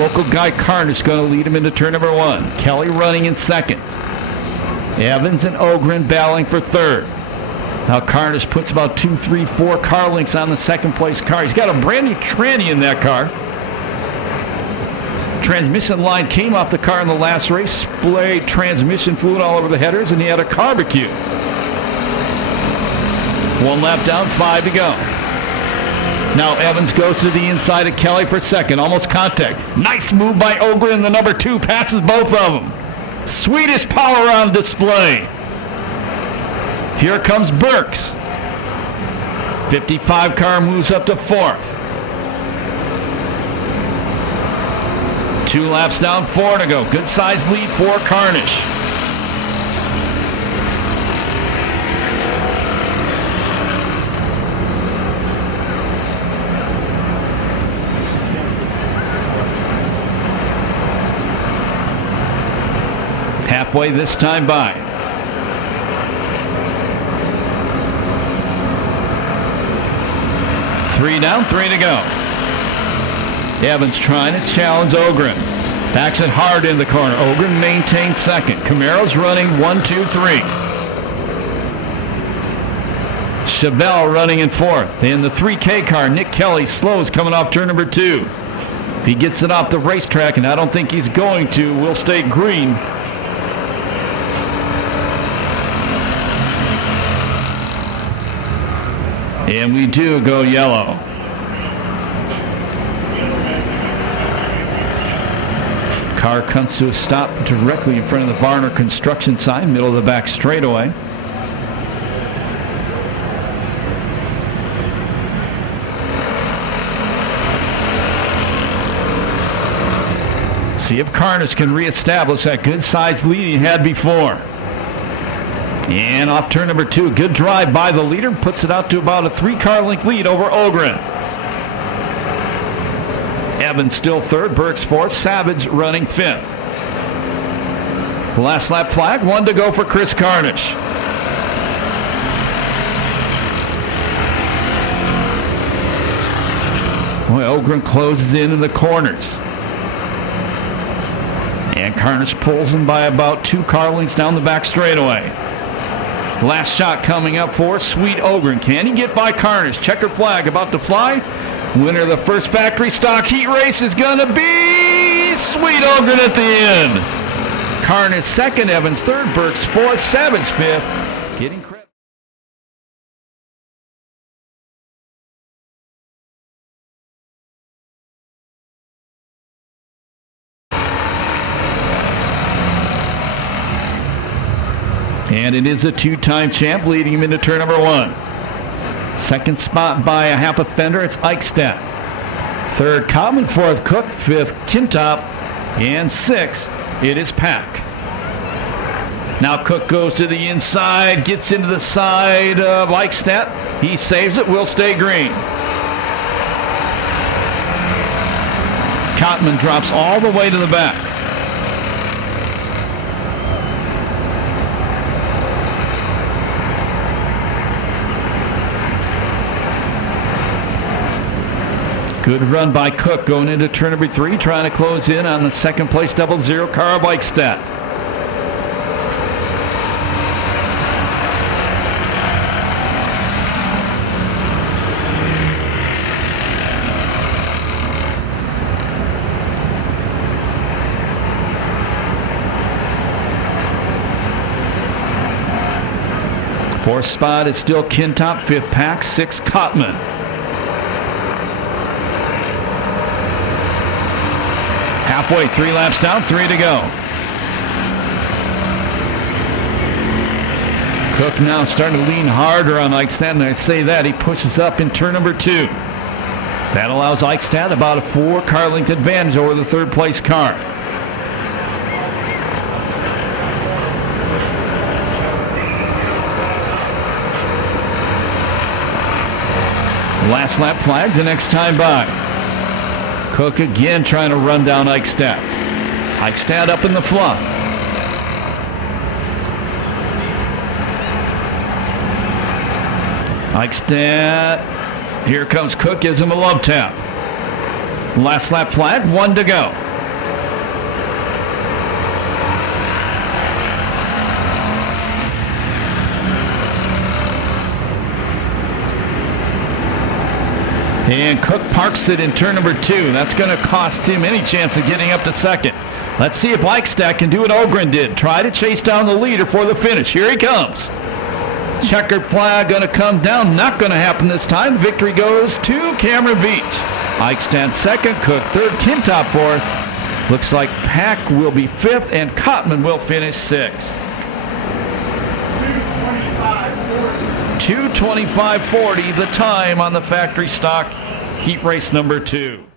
local guy Carnish going to lead him into turn number 1. Kelly running in second. Evans and Ogren battling for third. Now Carnish puts about 2, 3, 4 car lengths on the second place car. He's got a brand new tranny in that car. Transmission line came off the car in the last race, splayed transmission fluid all over the headers, and he had a barbecue. 1 lap down, 5 to go. Now Evans goes to the inside of Kelly for second, almost contact. Nice move by Ogren, the number 2, passes both of them. Swedish power on display. Here comes Burks. 55 car moves up to 4th. 2 laps down, 4 to go. Good size lead for Carnish. Halfway this time by. Three down, 3 to go. Evans trying to challenge Ogren. Backs it hard in the corner. Ogren maintains second. Camaro's running 1, 2, 3. Chevelle running in 4th. In the 3K car, Nick Kelly slows coming off turn number 2. If he gets it off the racetrack, and I don't think he's going to, we'll stay green. And we do go yellow. Car comes to a stop directly in front of the Varner construction sign, middle of the back straightaway. See if Carnish can reestablish that good size lead he had before. And off turn number 2, good drive by the leader, puts it out to about a 3-car length lead over Ogren. Evans still 3rd, Burks 4th, Savage running 5th. The last lap flag, 1 to go for Chris Carnish. Boy, Ogren closes in the corners. And Carnish pulls him by about 2 car lengths down the back straightaway. Last shot coming up for Sweet Ogren. Can he get by Carnish? Checker flag about to fly. Winner of the first factory stock heat race is going to be Sweet Ogren at the end. Carnish 2nd, Evans 3rd, Burks 4th, Savage 5th. Getting credit. And it is a 2-time champ leading him into turn number 1. Second spot by a half a fender, it's Eichstadt. 3rd, Common. 4th, Cook. 5th, Kintop. And 6th, it is Pack. Now Cook goes to the inside, gets into the side of Eichstadt. He saves it, will stay green. Cotman drops all the way to the back. Good run by Cook going into turn number 3, trying to close in on the 2nd place 00 car of Eichstadt. Fourth spot is still Kintop, 5th Pack, 6th Cotman. Halfway, 3 laps down, 3 to go. Cook now starting to lean harder on Eichstadt, and I say that, he pushes up in turn number 2. That allows Eichstadt about a 4-car length advantage over the 3rd place car. Last lap flag the next time by. Cook again trying to run down Eichstadt. Eichstadt up in the fluff. Eichstadt, here comes Cook, gives him a love tap. Last lap flag, 1 to go. And Cook parks it in turn number 2. That's going to cost him any chance of getting up to second. Let's see if Eichstadt can do what Ogren did. Try to chase down the leader for the finish. Here he comes. Checkered flag going to come down. Not going to happen this time. The victory goes to Cameron Beach. Eichstadt second, Cook third, Kintop fourth. Looks like Pack will be fifth and Kottman will finish sixth. 2:25.40 the time on the factory stock heat race number 2.